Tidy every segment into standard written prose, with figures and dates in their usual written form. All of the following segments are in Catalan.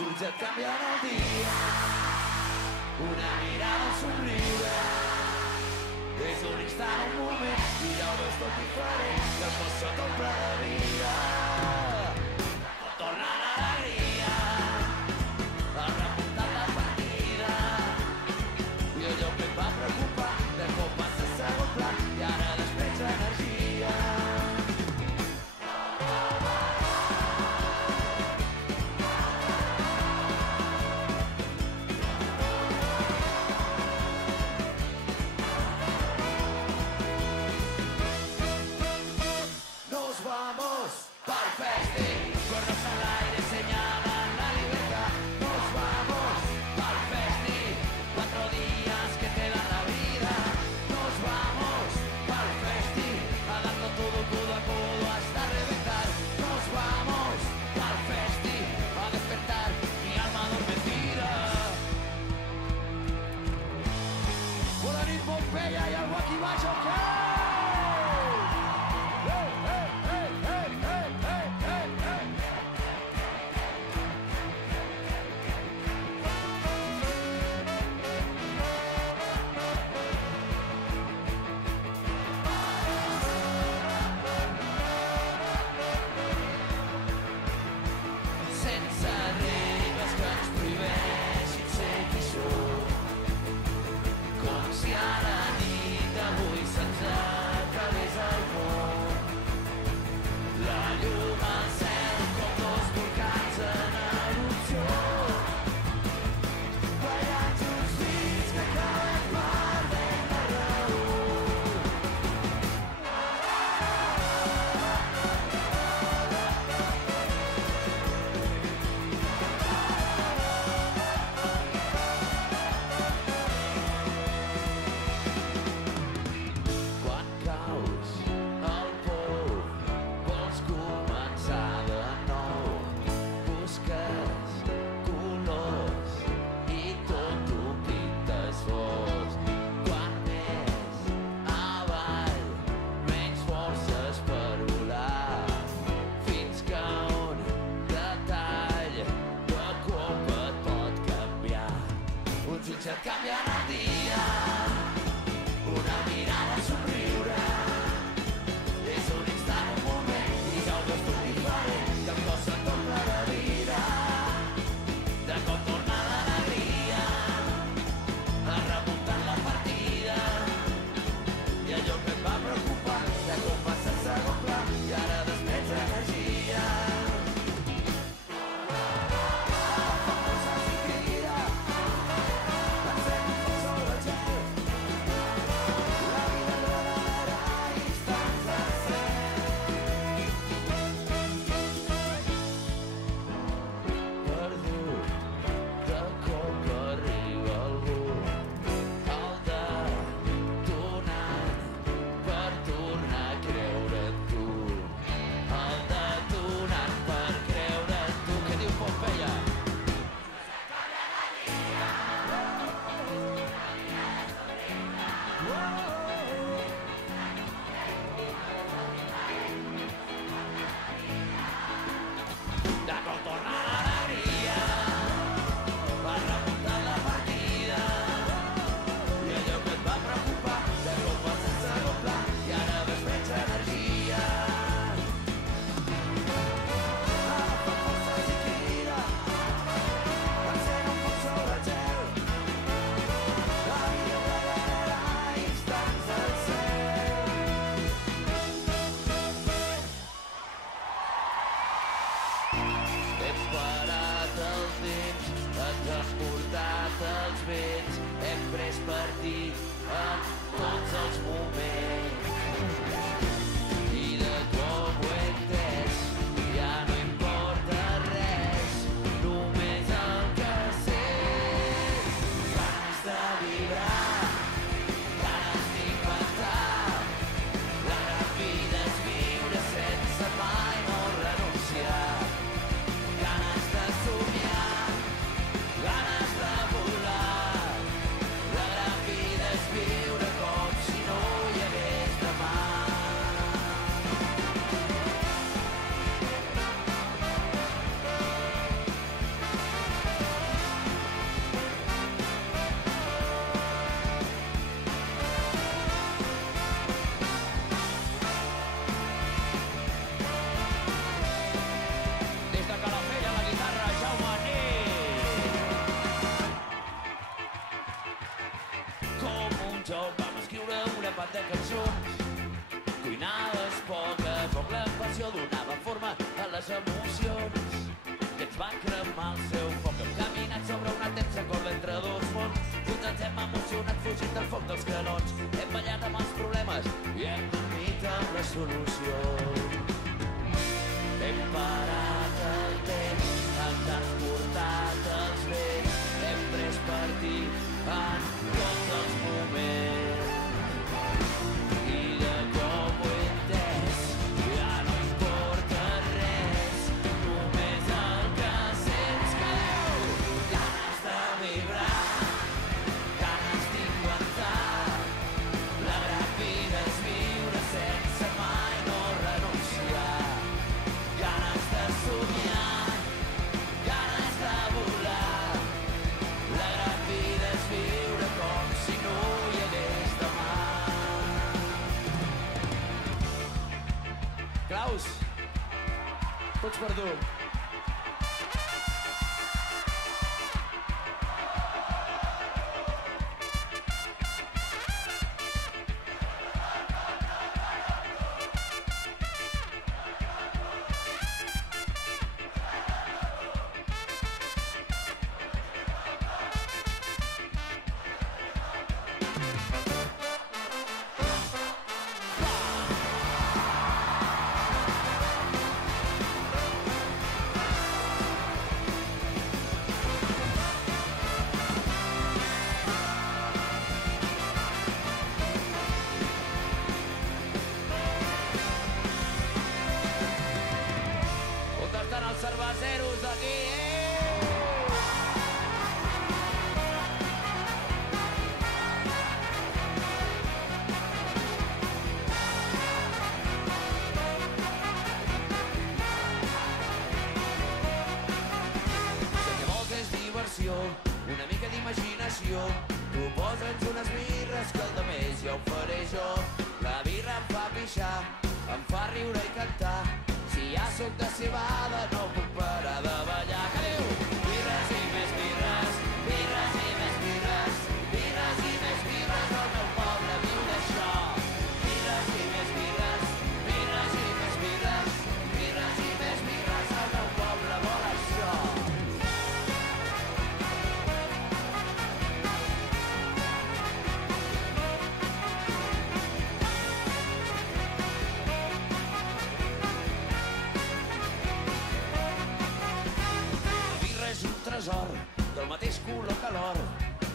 Uns et canvien el dia, una mirada, un somriure. És un instant, un moment, i ja ho veus tot diferent, que es passa tot ple de vida. Torna l'alegria, ha remuntat la partida, i allò que em va preocupar, de cop passa a segon pla, i ara després energia. Vamos pa'l festi, cuernos al aire señalan la libertad. Nos vamos pa'l festi, 4 días que te dan la vida. Nos vamos pa'l festi, a darlo todo codo a codo hasta reventar. Nos vamos pa'l festi, a despertar mi alma adormecida. Bona nit, Pompeia, i algú aquí baix o què? Viure com si no hi hagués emocions i ens va cremar el seu foc. Hem caminat sobre una tensa corda entre dos mons, junts ens hem emocionat fugint del foc dels canons, hem ballat amb els problemes i hem dormit amb les solucions. Hem parat el temps, hem transportat els vents, hem pres partit en tots els moments. I de com ho he entès, ja no importa res, només el que sents que diu ganes de vibrar, ganes d'inventar. La gran vida és viure sense mai no renunciar. Ganes de somiar, ganes de volar. La gran vida és viure com si no hi hagués demà. Claus, tots per tu. On estan els cerveseros d'aquí, Sé que vols és diversió, una mica d'imaginació. Tu posa'ns unes birres que el de més ja ho faré jo. La birra em fa pixar, em fa riure i cantar. Si ja sóc de cebada no puc parar de ballar. Que diu? Birres i més birres, birres i més birres, birres i més birres, el meu poble viu d'això. Birres i més birres, birres i més birres, birres i més birres, el meu poble vol això. És un tresor del mateix color que l'or,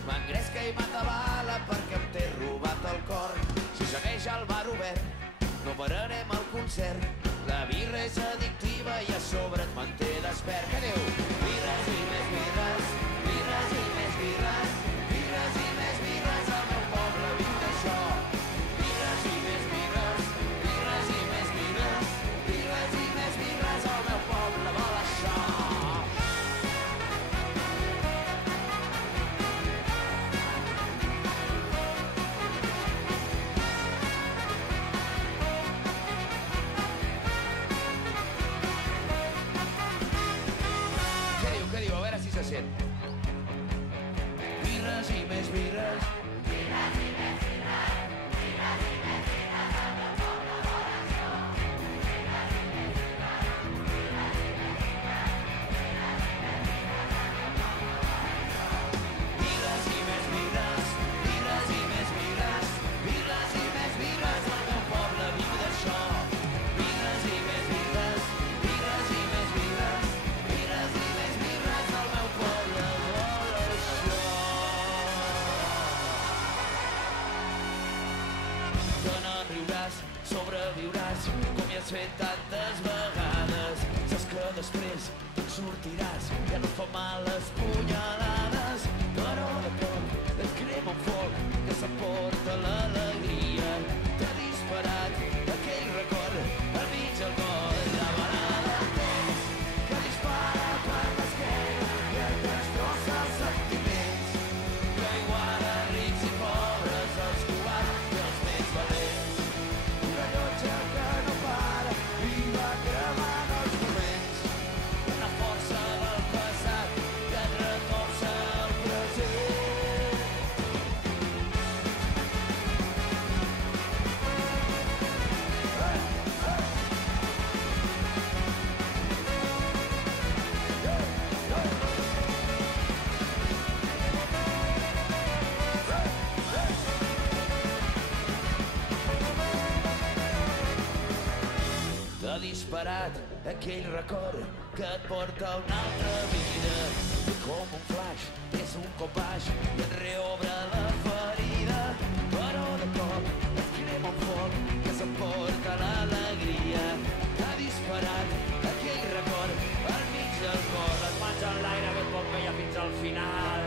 m'engresca i m'atabala perquè em té robat el cor. Si segueix el bar obert no pararem el concert, la birra és addictiva i a sobre et manté despert. Que diu? Birres i més birres, birres i més birres, birres i més birres, el meu poble viu d'això. Birres i més birres, birres i més birres, birres i més birres, el meu poble vol això. Què diu? A veure si se sent. Birres i més birres. Birres i més birres. Birres i més birres. El meu poble vol això. Birres i més birres. Birres i més birres. Birres i més birres. El meu poble vol això. Birres i més birres. Birres i més birres. Birres i més birres. El meu poble viu d'això. Birres i més birres. Birres i més birres. Birres i més birres, el meu poble vol això. Que no riuràs, sobreviuràs, com hi has fet tantes vegades. Saps que després te'n sortiràs, ja no fa mal les punyalades. Però de cop et crema un foc que s'emporta l'alegria. T'ha disparat aquell record al mig del cor. La balada tens que dispara per l'esquena i et destrossa els sentiments, que iguala rics i pobres, els covards i els més valents. Un rellotge que no para i va cremant els moments, una força del passat que et retorça ha disparat aquell record que et porta a una altra vida. I com un flash, és un cop baix i et reobre la ferida. Però de cop et crema un foc que s'emporta l'alegria. Ha disparat aquell record al mig del cor. Les mans en l'aire que et pot veia fins al final.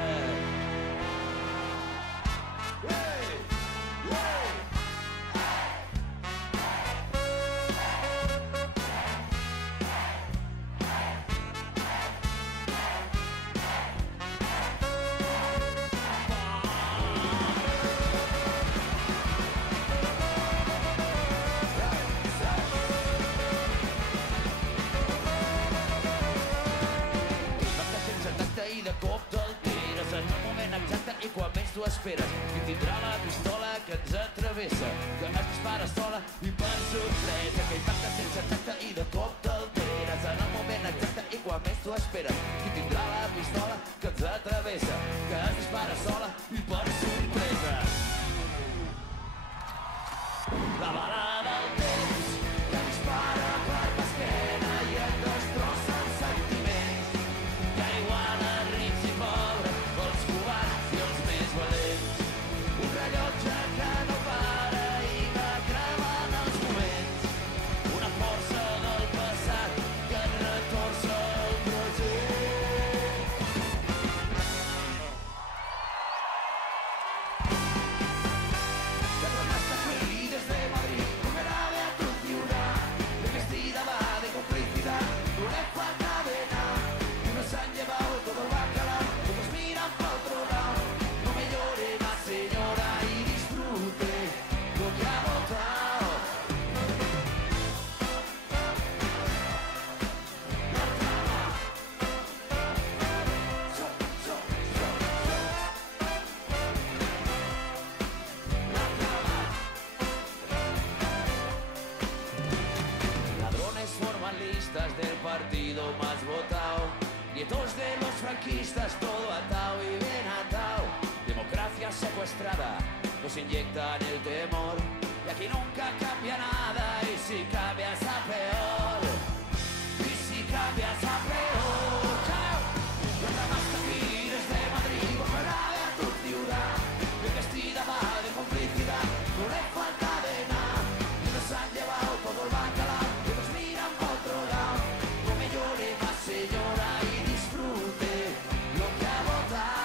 I de cop te'l tires en el moment exacte i quan menys t'ho esperes. Qui tindrà la pistola que ens travessa, que es dispara sola i per sorpresa, que impacta sense tacte i de cop te'l tires en el moment exacte i quan menys t'ho esperes. Qui tindrà la pistola que ens travessa, que es dispara sola i per sorpresa. La bala del temps que dispara per l'esquena i et destrossa els sentiments, que iguala rics i pobres, els covards i els més valents. Un rellotge que no para i va cremant els moments, una força del passat que et retorça el present. La broma está aquí desde Madrid, con grave a tu ciudad, de vestida va de complicidad, no le falta de nada, y nos han llevado todo el bacalao, todos miran para otro lado, no me llore más señora y disfrute lo que ha votado. Ladrones formalistas del partido más votado, nietos de los franquistas, todo atado y bien atado. Democracia secuestrada, nos inyectan el temor, y aquí nunca cambia nada, y si cambias a peor, y si cambias a peor. ¡Chao! La trama está aquí desde Madrid, volverá a tu ciudad, bien vestida va de complicidad, no le falta de nada, y nos han llevado todo el bacalao, y nos miran para otro lado, no me llore más señora y disfrute lo que ha votado.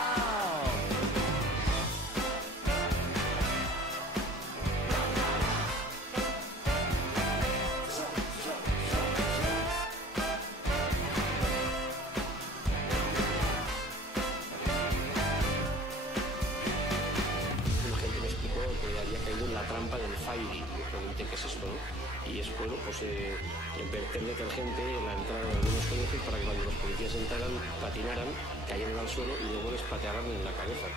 La gente me explicó que había caído en la trampa del firing. Yo pregunté qué es esto, ¿no? Y es, bueno, pues verter detergente en la entrada de algunos colegios para que cuando los policías entraran, patinaran, cayeran al suelo y luego les patearan en la cabeza.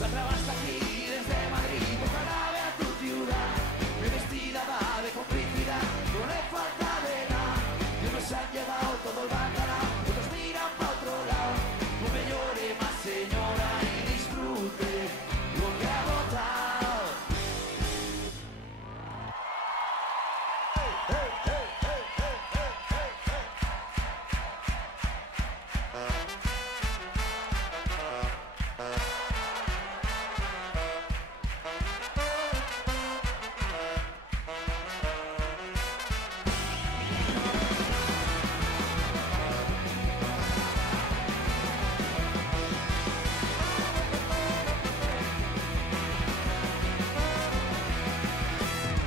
La trama está aquí desde Madrid, ojalá vea tu ciudad, mi vestida va de complicidad, no le falta de nada, y nos han llevado todo el bacalao, otros miran para otro lado, no me llore más señora y disfrute lo que ha votado.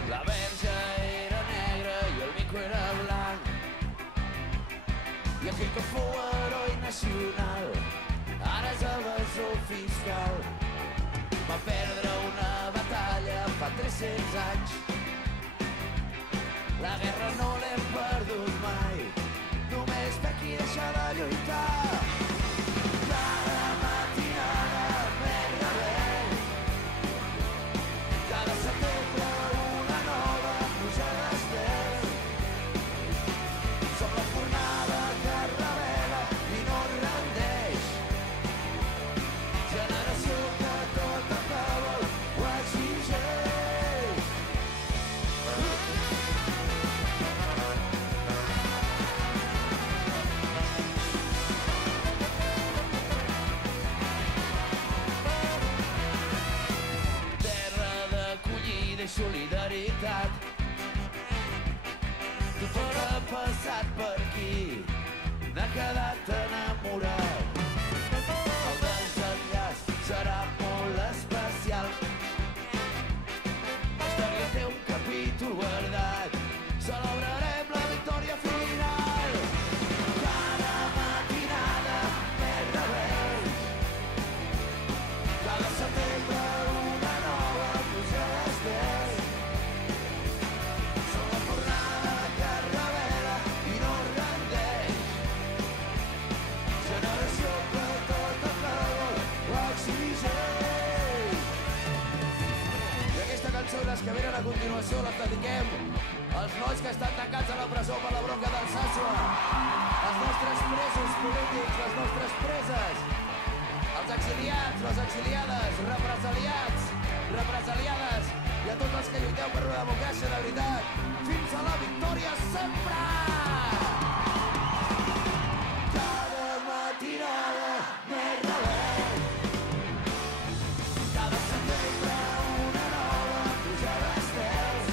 La verge era negra i el mico era blanc, i aquell que fou heroi nacional ara és evasor fiscal. Va perdre una batalla fa 300 anys, la guerra no l'hem perdut mai, només ve qui deixa de lluitar. Cada matinada més rebel, cada setembre una nova Tothom que ha passat per aquí n'ha quedat enamorat. El desenllaç serà molt especial. La història té un capítol guardat. Celebrarem la victòria final. Cada matinada més rebels. Cada setembre una nova pluja d'estels. Som la fornada que es revela i no es rendeix. Generació que tot el que vol ho exigeix. I aquesta cançó i les que venen a continuació les dediquem als nois que estan tancats a la presó per la bronca d'Alsàcia, els nostres presos polítics, les nostres preses, els exiliats, les exiliades, represaliats, represaliades i a tots els que lluiteu per una democràcia de veritat. Fins a la victòria sempre! Cada matinada més rebel. Cada setembre una nova pluja d'estels.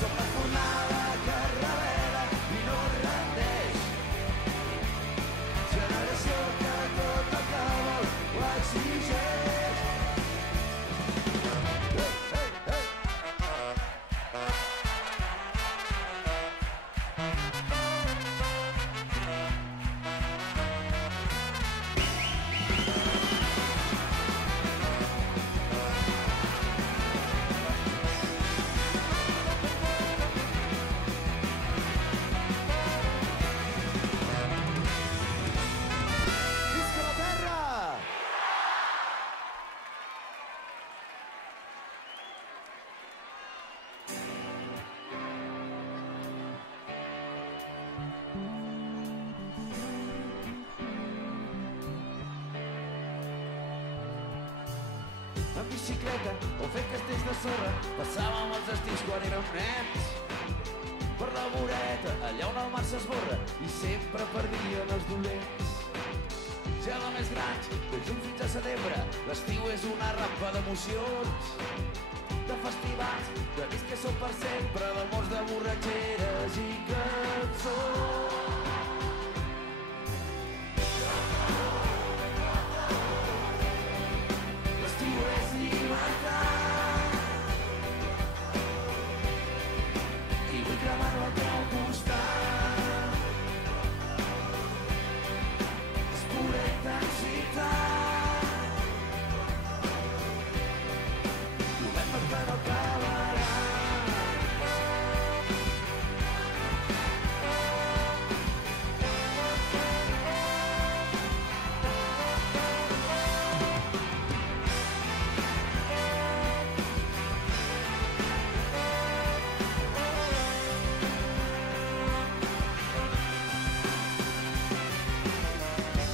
Som la fornada que es revela i no es rendeix. Generació que tot el que vol ho exigeix. Visca la terra! En bicicleta o fent castells de sorra passàvem els estius quan érem nens. Per la voreta, allà on el mar s'esborra i sempre perdien els dolents. Ja de més grans, de juny fins a setembre, l'estiu és una rampa d'emocions. De festivals, de discs que són per sempre, d'amors, de borratxeres i cançons. L'estiu és llibertat i vull cremar-lo al teu costat. És pura intensitat. Novembre que no acabarà.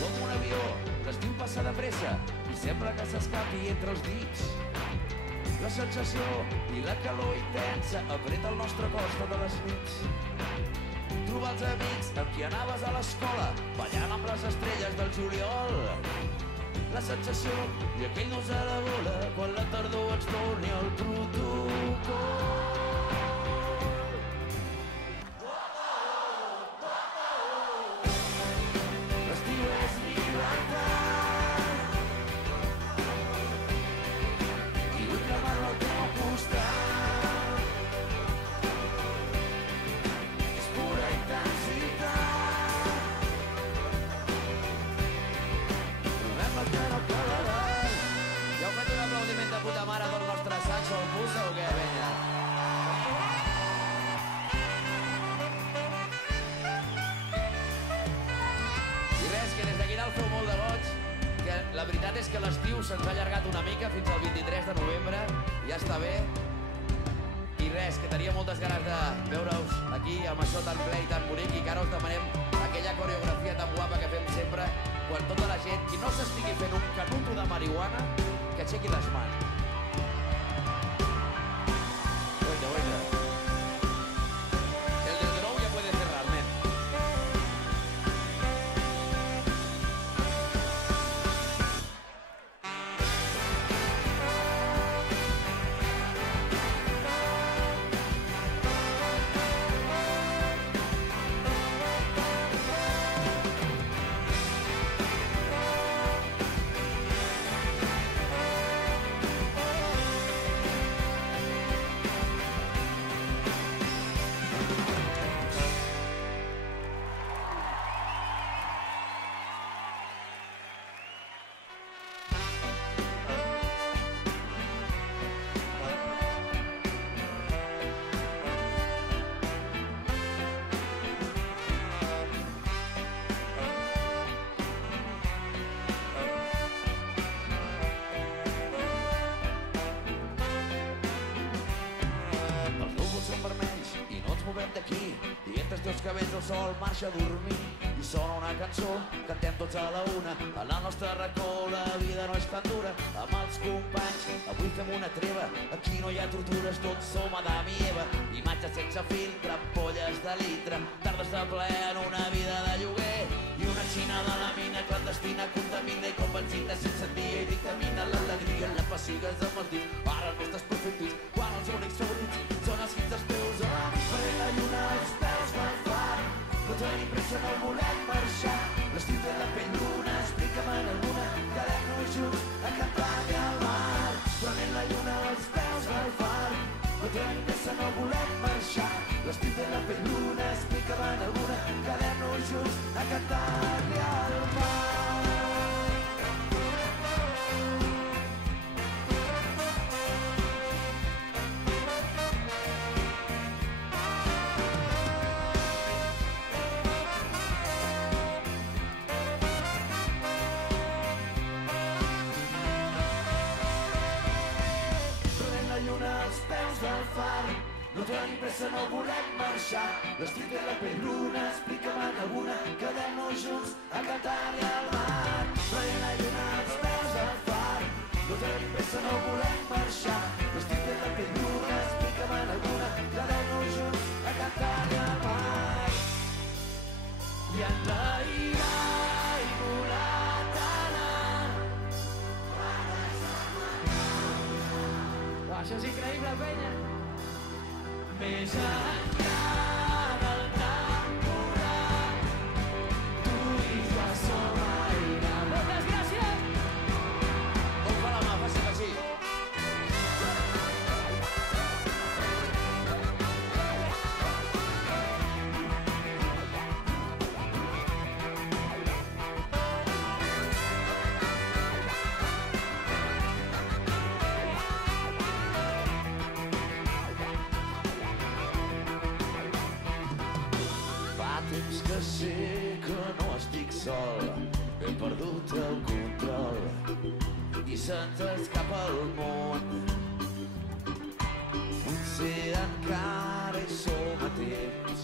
Com un avió, l'estiu passa de pressa i sembla que s'escapi entre els dits. La sensació i la calor intensa apreta el nostre cos totes les nits. Trobar els amics amb qui anaves a l'escola, ballant amb les estrelles del juliol. La sensació i aquell nus a la bola quan la tardor ens torni al protocol. L'estiu és llibertat i vull cremar-lo al teu costat. És pura intensitat. Novembre que no acabarà. Ja heu fet un aplaudiment de puta mare pel nostre Sancho al Pusa o què, venya? I res, que des d'aquí dalt feu molt de goig, que la veritat és que l'estiu se'ns ha allargat una mica fins al 23 de novembre, ja està bé. I res, que tenia moltes ganes de veure-us aquí amb això tan ple i tan bonic i que ara us demanem aquella coreografia tan guapa que fem sempre quan tota la gent, qui no s'estigui fent un canuto de marihuana, que aixequi les mans. Oita, oita. El del Grou ya puede cerrar, nen. que vens el sol marxa a dormir i sona una cançó, cantem tots a la una. En el nostre racó la vida no és tan dura. Amb els companys avui fem una treva, aquí no hi ha tortures, tots som Adam i Eva. Imatges sense filtre, ampolles de litre, tardes de ple en una vida de lloguer i una xina de la mina clandestina contamina i convencida sense dia i dictamina l'alegria, la pessigues amb els dits. Ara els nostres perfectits, quan els únics favorits són els hits dels teus amics. Faré la lluna als peus del far, no tenim pressa, no volem marxar. L'estiu té la pell d'una, explica'm alguna, quedem-nos junts a cantar-li al mar. Prenent la lluna als peus del far, no tenim pressa, no volem marxar. L'estiu té la pell d'una, explica'm alguna, quedem-nos junts a cantar-li al mar. No tenim pressa, no volem marxar. L'estiu té la pell bruna, explica'm alguna, quedem-nos junts a cantar-li al mar. Traient la lluna als peus del far, no tenim pressa, no volem marxar. L'estiu té la pell bruna, explica'm alguna, quedem-nos junts a cantar-li al mar. I en l'aire i volat anar. Això és increïble, penya! Més enllà del temporal, tu i jo som aire. Moltes gràcies! On fa la mà, faci que sí. Temps que sé que no estic sol, he perdut el control i se'ns escapa el món. Potser encara hi som a temps,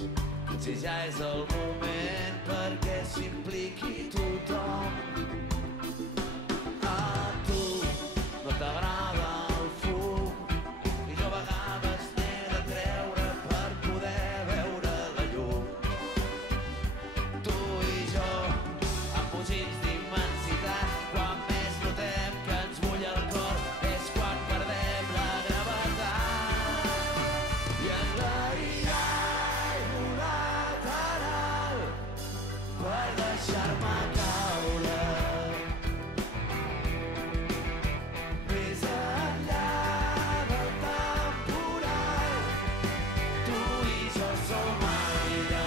potser ja és el moment perquè s'impliqui tothom. A tu no t'agrada el fum i jo a vegades n'he de treure per poder veure la llum. Fugits d'immensitat, quan més notem que ens bulla el cor és quan perdem la gravetat. I en l'aire he volat a dalt per deixar-me caure. Més enllà del temporal, tu i jo som aire.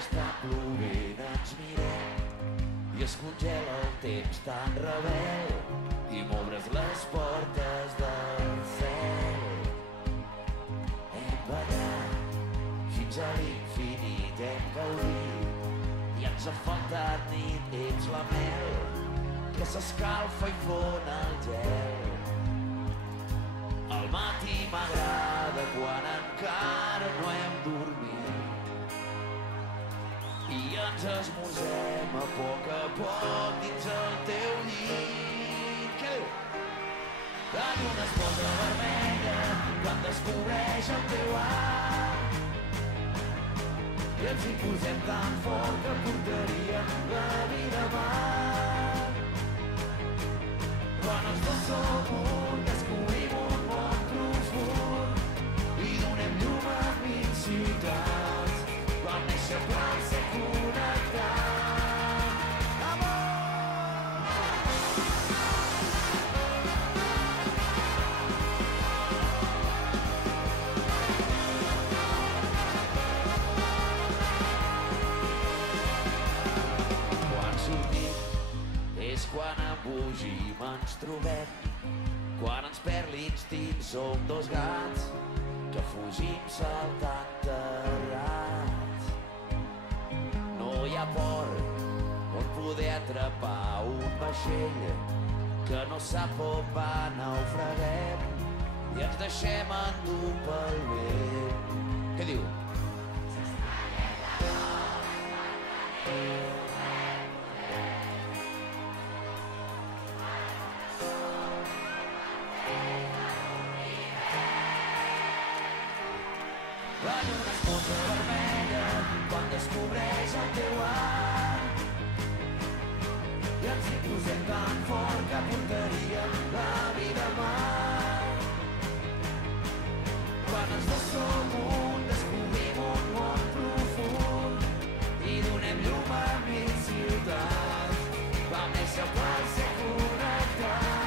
Està plovent, ens mirem i es congela el temps tan rebel i m'obres les portes del cel. Hem ballat fins a l'infinit, hem gaudit i ens ha faltat nit, ets la mel que s'escalfa i fon el gel. Al matí m'agrada quan encara no hem dormit i ens esmorzem a poc dins el teu llit. Què diu? una esposa vermella quan descobreix el teu art. I ens hi posem tan fort que portaria la vida a mar. Quan els dos som un, descobrim un món profund i donem llum a 1000 ciutats. Vam néixer per ser connectats. Quan embogim ens trobem, quan ens perd l'instint som dos gats que fugim saltant terrats. No hi ha port on poder atrapar un vaixell que no sap on va, naufraguem i ens deixem endur pel vent. Què diu? Descobreix el teu art i ens hi posem tan fort que portaria la vida a mar. Quan els dos som un, descobrim un món profund i donem llum a 1000 ciutats. Vam néixer per ser connectats.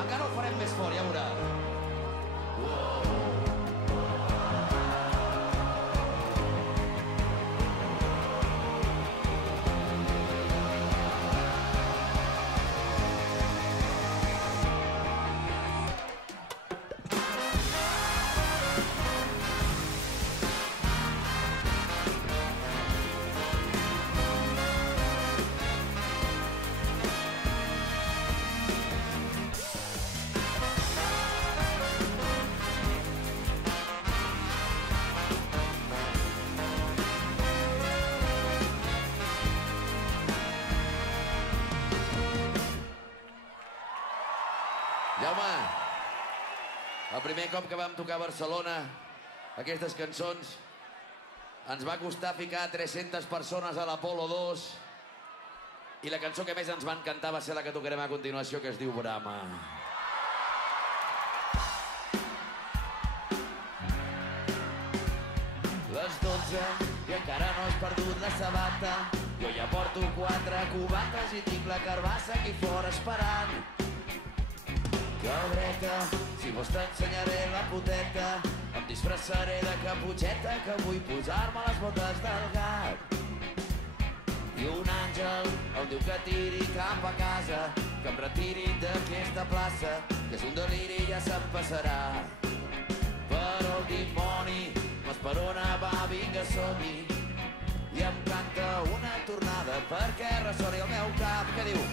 Encara ho farem més fort, ja veuràs. Jaume, el primer cop que vam tocar a Barcelona aquestes cançons ens va costar ficar 300 persones a l'Apolo 2 i la cançó que més ens va encantar va ser la que tocarem a continuació, que es diu Brama. Les 12 i encara no has perdut la sabata. Jo ja porto 4 cubates i tinc la carbassa aquí fora esperant. Cabreta, si vols t'ensenyaré la puteta, em disfressaré de caputxeta que vull posar-me les botes del gat. I un àngel em diu que tiri cap a casa, que em retiri d'aquesta plaça, que és un deliri i ja se'm passarà. Però el dimoni m'esperona, va, vinga, som-hi, i em canta una tornada perquè ressoni el meu cap. Què diu?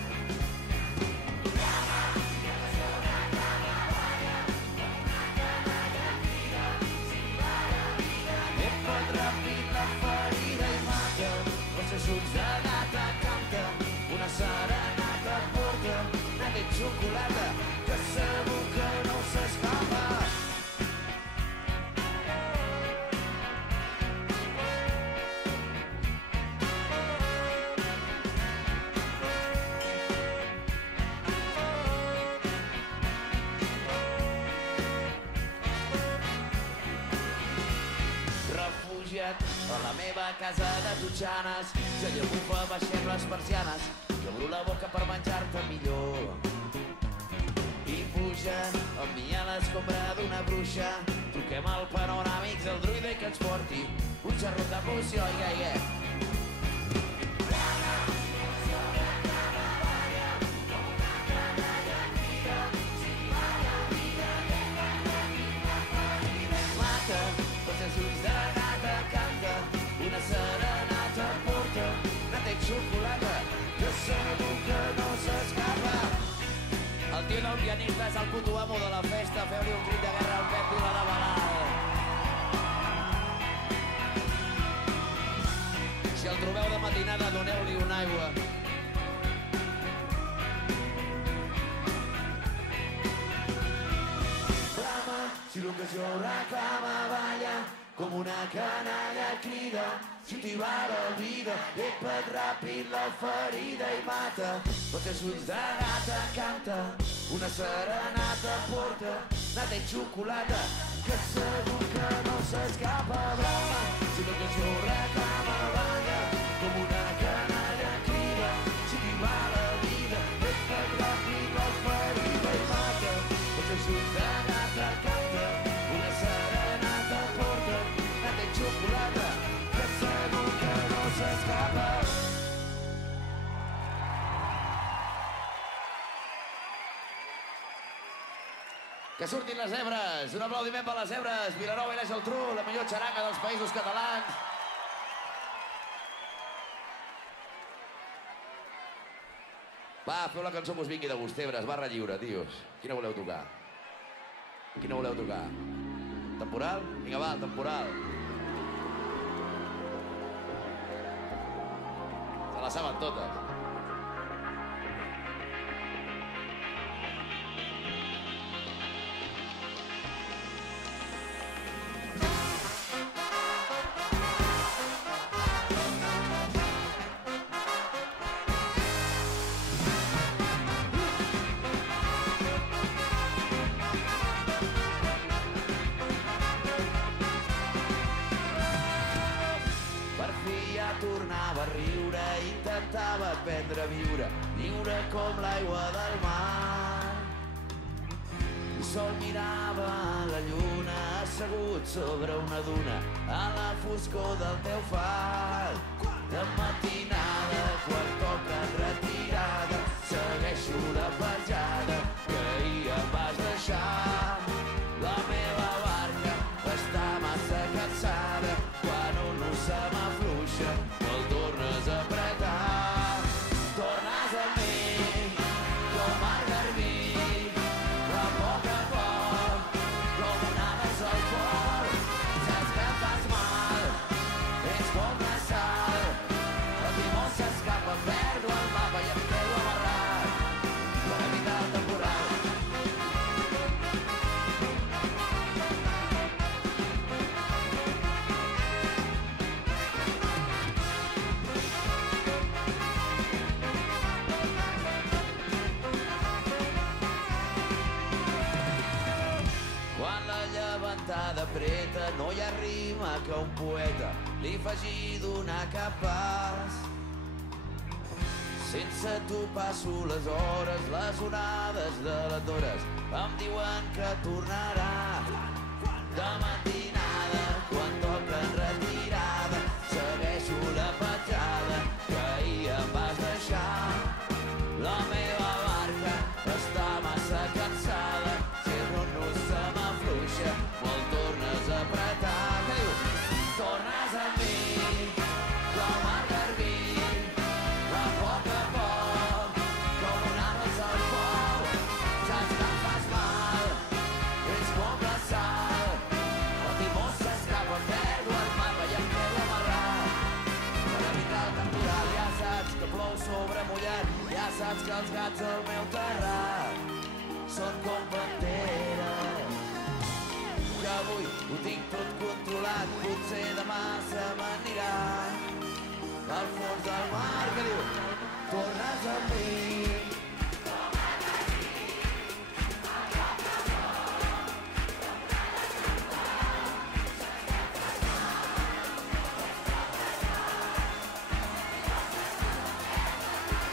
Ulls de gata canta, una serenata porta, neguet xocolata, que segur que no s'escapa. A la meva casa de Tutxanes, si allà bufa baixem les persianes, i obro la boca per menjar-te millor. I puja amb mi a l'escombra d'una bruixa, truquem al panoràmics del druida i que ens porti un xarrut d'emoció i què. Mata, tots els ulls de gata canta, una serenata porta, nata i xocolata, que segur que no s'escapa. El tio del pianista és el puto amo de la festa, feu-li un crit de guerra al Pep i la de balada. Si el trobeu de matinada, doneu-li una aigua. Brama, si l'ocasió reclama, balla, com una canalla crida. Si t'hi va la vida, et ràpid la ferida i mata. Tots els ulls de gata canta, una serenata porta, nata i xocolata, que segur que no s'escapa. Brama, si l'ocasió reclama, balla, com una canalla crida. Si t'hi va la vida, et ràpid la ferida i mata. Tots els ulls de gata canta, una serenata porta, nata i xocolata, que segur que no s'escapa. Que surtin les zebres! Un aplaudiment per les zebres! Vilanova i la Geltrú, la millor xaranga dels països catalans. Va, feu la cançó que us vingui de gust, zebres, barra lliure, tios. Quina voleu tocar? Quina voleu tocar? Temporal? Vinga, va, temporal. Se la saben totes. Tornava a riure, intentava aprendre a viure, lliure com l'aigua del mar. El sol mirava la lluna, assegut sobre una duna, a la foscor del teu far. De matinada, quan toca retirada, segueixo la petjada que ahir em vas deixar. La meva barca està massa cansada, quan un no se m'afluixa, me'l tornes a apretar. Tornes a mi, com el garbí, a poc, com una ves al cor. Saps que em fas mal, ets com la sal, el timó s'escapa, perdo el mapa i em quedo amarrat per evitar el temporal. De preta, no hi ha rima que un poeta li faci donar cap pas. Sense tu passo les hores, les onades de les hores em diuen que tornarà. De matinada, quan toquen retirada, segueixo la petjada que ahir em vas deixar. La meva barca està massa cansada, si el no se m'afluixa, me'l tornes a apretar. Què diu? Tornes a mi, com el garbí, a poc, com un arròs al pou. Saps que em fas mal, ets com la sal, el timó s'escapa, perdo el mapa i em quedo amarrat per evitar el temporal. Ja saps que plou sobre mullat, ja saps que els gats al meu terrat són com panteres, que avui ho tinc tot controlat, potser demà se m'anirà al fons del mar. Que diu? Tornes a mi.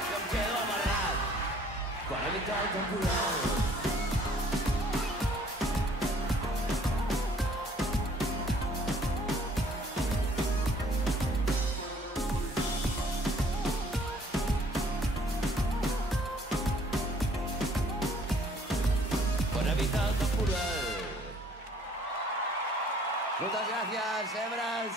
Que em quedo amarrat per evitar el temporal. Muchas gracias, hembras.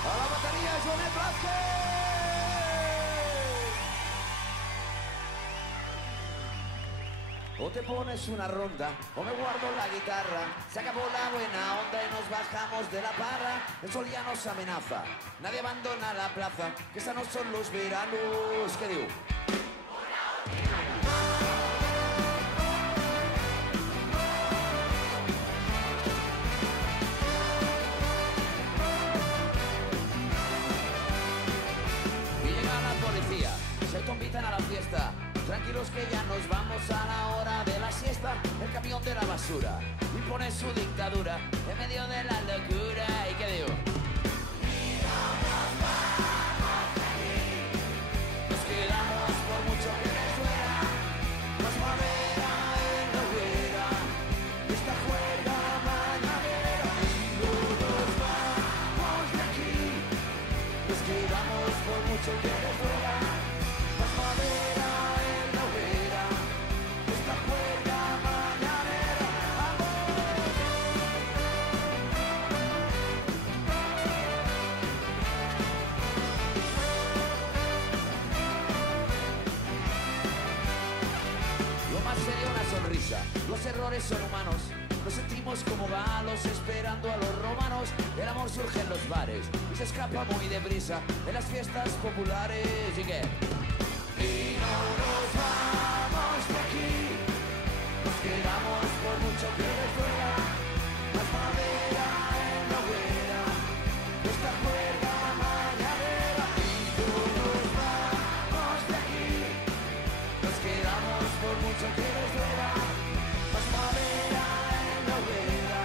A la batería, Joanet Blázquez. O te pones una ronda, o me guardo la guitarra. Se acabó la buena onda y nos bajamos de la parra. El sol ya nos amenaza, nadie abandona la plaza. Que esta no son los veranos, ¿qué digo? Y llega la policía, se convitan a la fiesta. Tranquilos que ya nos vamos a la hora de la siesta. El camión de la basura impone su dictadura en medio de la locura. ¿Y qué digo? Nos quedamos por mucho que nos duela. Más madera en la hoguera. Esta juerga mañanera. Y no nos vamos de aquí. Nos quedamos por mucho que nos duela. Más madera. Los errores son humanos, nos sentimos como galos esperando a los romanos. El amor surge en los bares y se escapa muy deprisa en las fiestas populares. ¿Y qué? Y no nos vamos de aquí, nos quedamos por mucho que les duela. Más madera en la hoguera, esta juerga mañanera. Y no nos vamos de aquí, nos quedamos por mucho que les duela. Más madera en la hoguera,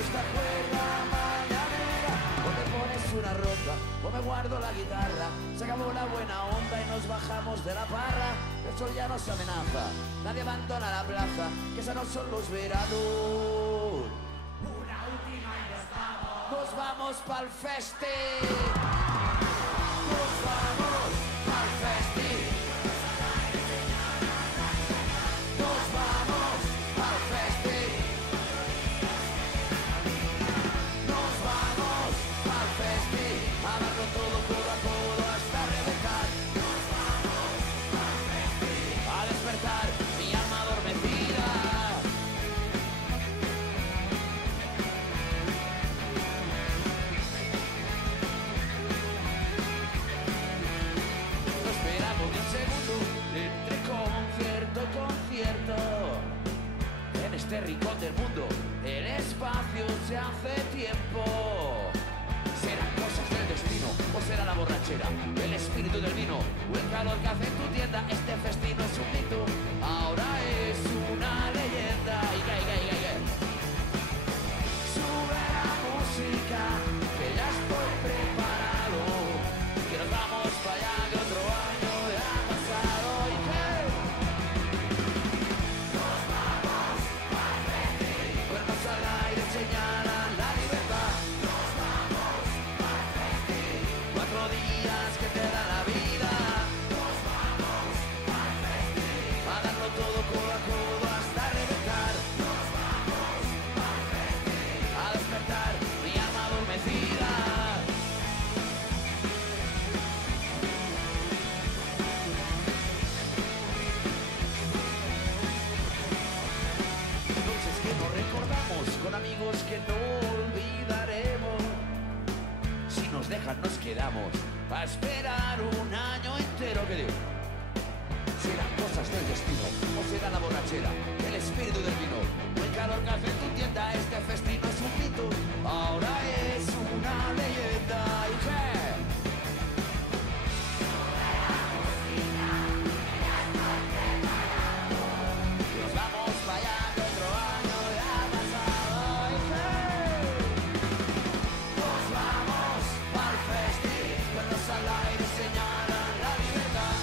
esta juerga mañanera. O me pones una ronda, o me guardo la guitarra. Se acabó la buena onda y nos bajamos de la parra. El sol ya nos amenaza, nadie abandona la plaza. Que esos no son los veranos. Una última y nos vamos. Nos vamos pa'l festi. Nos vamos pa'l festi. Nos vamos pa'l festi. Nos vamos pa'l festi. A darlo todo codo a codo hasta reventar. Nos vamos pa'l festi. A despertar mi alma adormecida. No esperamos ni un segundo entre concierto y concierto. En este rincón del mundo el espacio se hace tiempo. ¿Serán cosas del destino o será la borrachera, el espíritu del vino o el calor que hace en tu tienda? Este festino es un mito, ahora es una leyenda. Y que sube la música, que ya estoy preparado, que nos vamos para allá, que otro año ya ha pasado. Y que nos vamos para el festi, cuernos al aire señalan la libertad. Nos vamos para el festi, 4 días que te da la vida. Nos vamos para el festi, a darlo todo codo a codo hasta reventar. Nos vamos para el festi, a despertar mi alma adormecida. Noches que no recordamos, con amigos que no olvidaremos. Si nos dejan nos quedamos a esperar un año entero. ¿Qué digo? ¿Serán cosas del destino o será la borrachera, el espíritu del vino o el calor que hace en tu tienda? Este festino es un mito, ahora es una leyenda. ¿Y qué? Nos vamos para allá, que otro año ya ha pasado. ¿Y qué? Nos vamos pa'l festi, cuernos al aire señalan la libertad.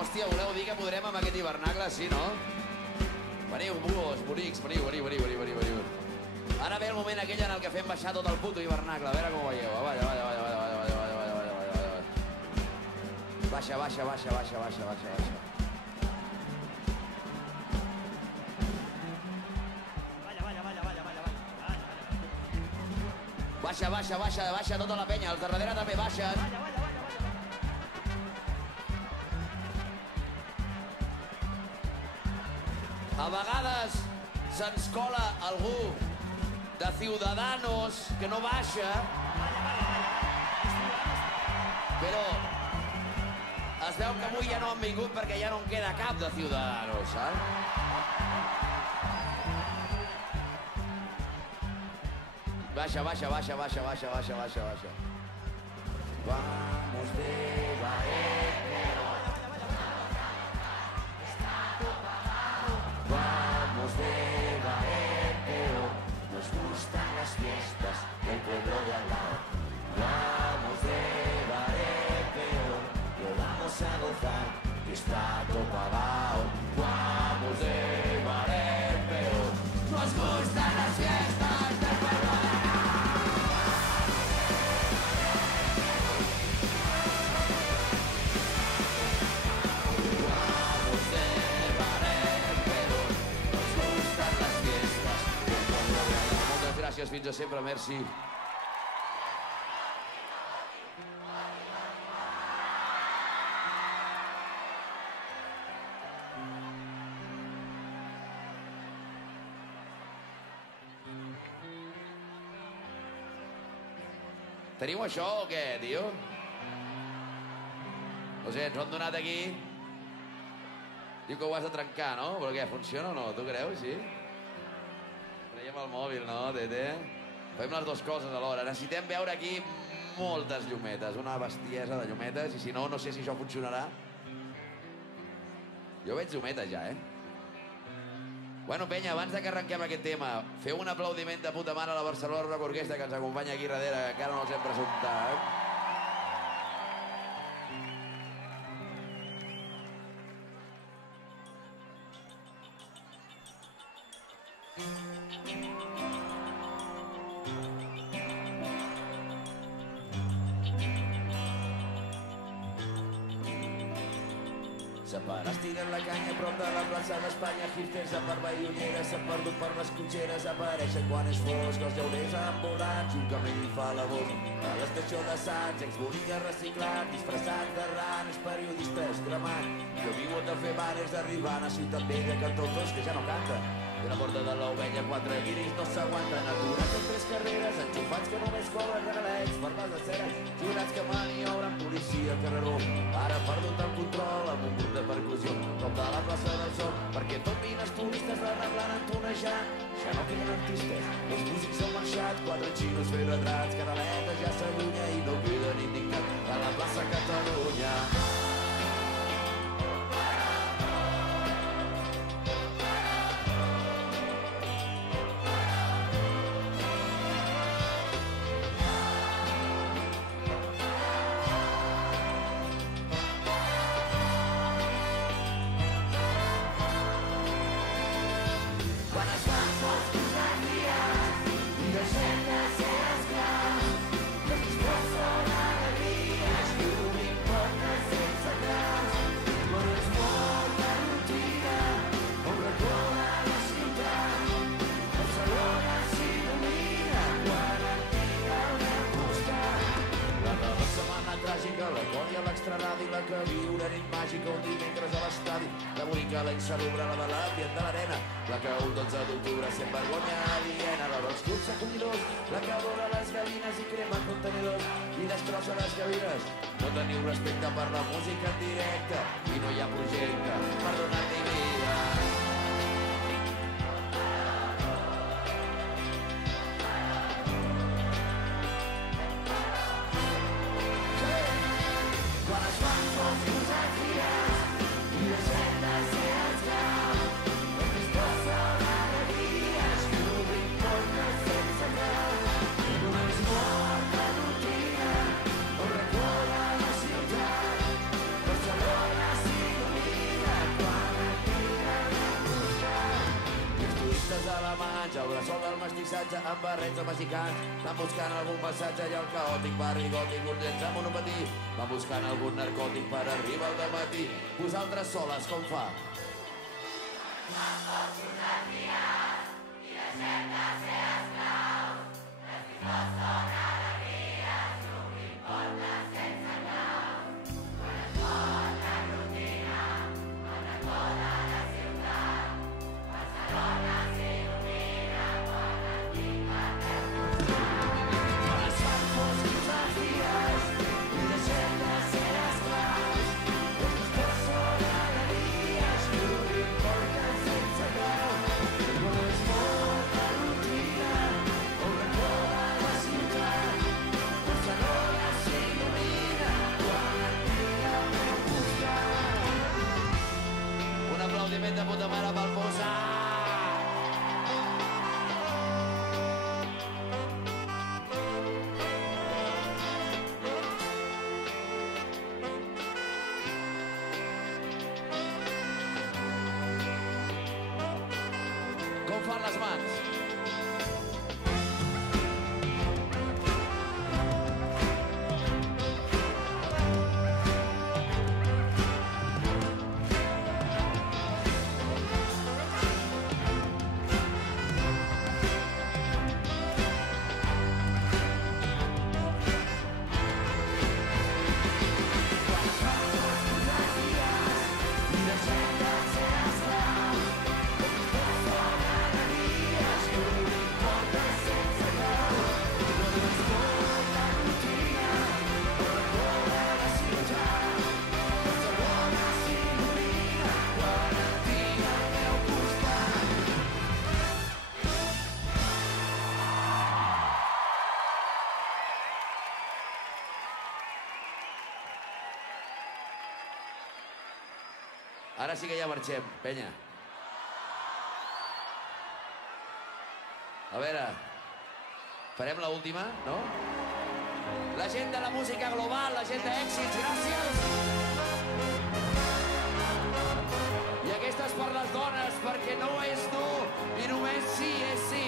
Hòstia, voleu dir que podrem amb aquest hivernacle, sí, no? Veniu, buos, bonics, veniu. Ara ve el moment aquell en el que fem baixar tot el puto hivernacle. A veure com ho veieu. Avall. Baixa. Baixa tota la penya. Els de darrere també baixen. A vegades se'ns cola algú de Ciudadanos que no baixa, però es veu que avui ja no han vingut perquè ja no en queda cap de Ciudadanos, saps? Baixa. Vamos de Baekero. Vamos de Baekero. Nos gustan las fiestas del pueblo de al lado. Vamos de Baekero. Lo vamos a gozar, que está todo pagado. Vamos de Baekero. Nos gustan las fiestas del pueblo de al lado. Gràcies, fins a sempre, merci. Teniu això o què, tio? No sé, ens ho han donat aquí. Diu que ho has de trencar, no? Però què, funciona o no? Tu creus, sí? Traiem el mòbil, no, Tete? Fem les dues coses alhora. Necessitem veure aquí moltes llumetes, una bestiesa de llumetes, i si no, no sé si això funcionarà. Jo veig llumetes ja, Bueno, penya, abans que arrenquem aquest tema, feu un aplaudiment de puta mare a la Barcelona Rock Orquestra que ens acompanya aquí darrere, que encara no els hem presentat. Separats tiren la canya a prop de la plaça d'Espanya. Hipsters a per baionera s'han perdut per les cotxeres. Apareixen quan és fosc els llauners ambulants i un camell fa la voz a l'estació de Sants. Exboniques reciclats, disfressats de ranes, periodistes cremant. Jo viu de fer bares d'arribant a Ciutat Vella, cantautors que ja no canten. I a la porta de l'ovella 4 guiris no s'aguanten. Aturats en 3 carreres, enxufats que només cobren regalets per les aceres. Jurats que maniobren policia al carreró. Ara ha perdut el control amb un grup de percussió prop de la plaça del Sol, perquè tot vines turistes la reblen entonejant. Ja no queden artistes, els músics han marxat. 4 xinos fent retrats, Canaletes ja s'allunya i no queden indignats a la plaça Catalunya. L'extraradi, la que viure nit màgica un dimecres a l'estadi, la bonica, la insalubre, la de l'ambient de l'arena, la que un 12 d'octubre sent vergonya aliena, la dels clubs acollidors, la que adora les gavines i crema contenidors i destrossa les gavines. No teniu respecte per la música en directe i no hi ha projecte per donar-li vida. Barcelona, sí, paisatge amb barrets mexicans. Van buscant algun passatge allà al caòtic barri gòtic, un nens amb monopatí. Van buscant algun narcòtic per arribar al dematí. Vosaltres soles, com fa? De puta mare pel posar. Com fan les mans? Ara sí que ja marxem, penya. A veure, farem l'última, no? La gent de la música global, la gent d'èxits, gràcies! I aquesta és per les dones, perquè no és no, i només sí és sí.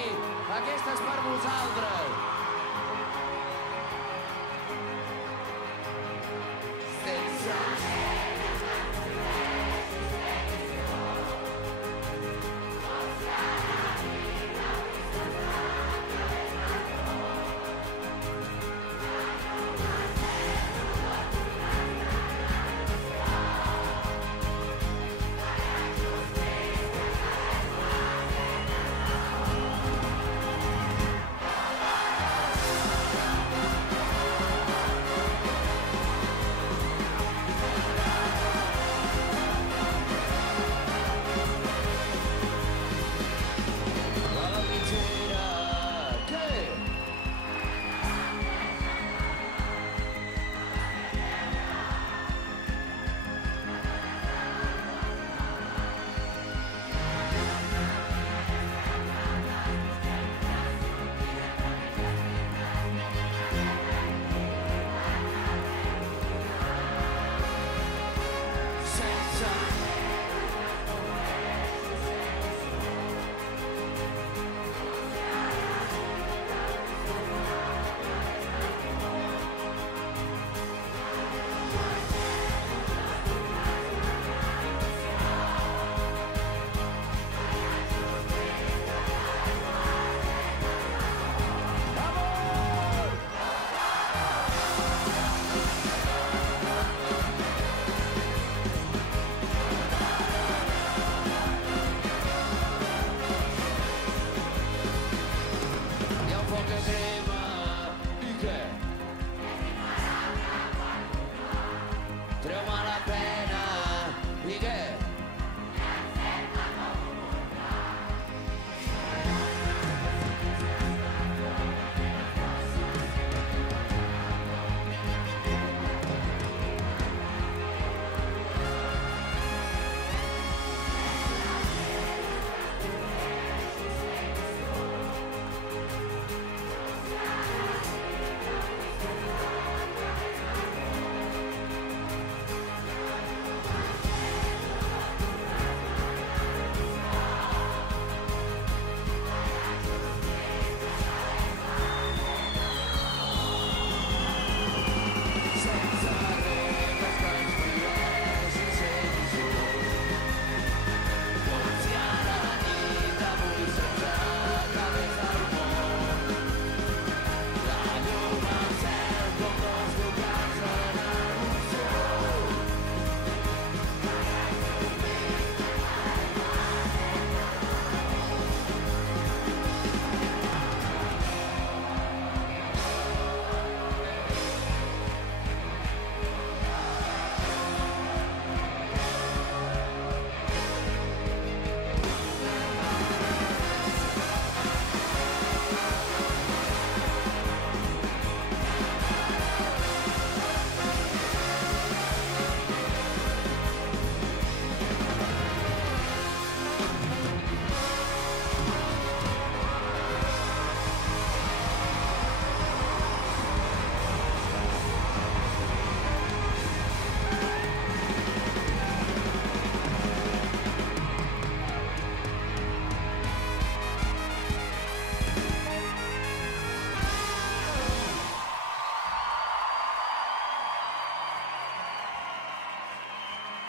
Aquesta és per vosaltres.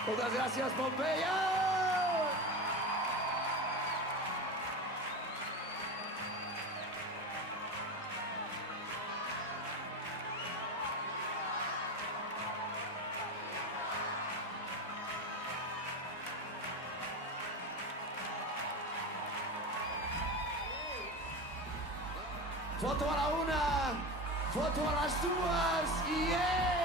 Moltes gràcies, Pompeia! Foto a la una, foto a les dues, i yeah!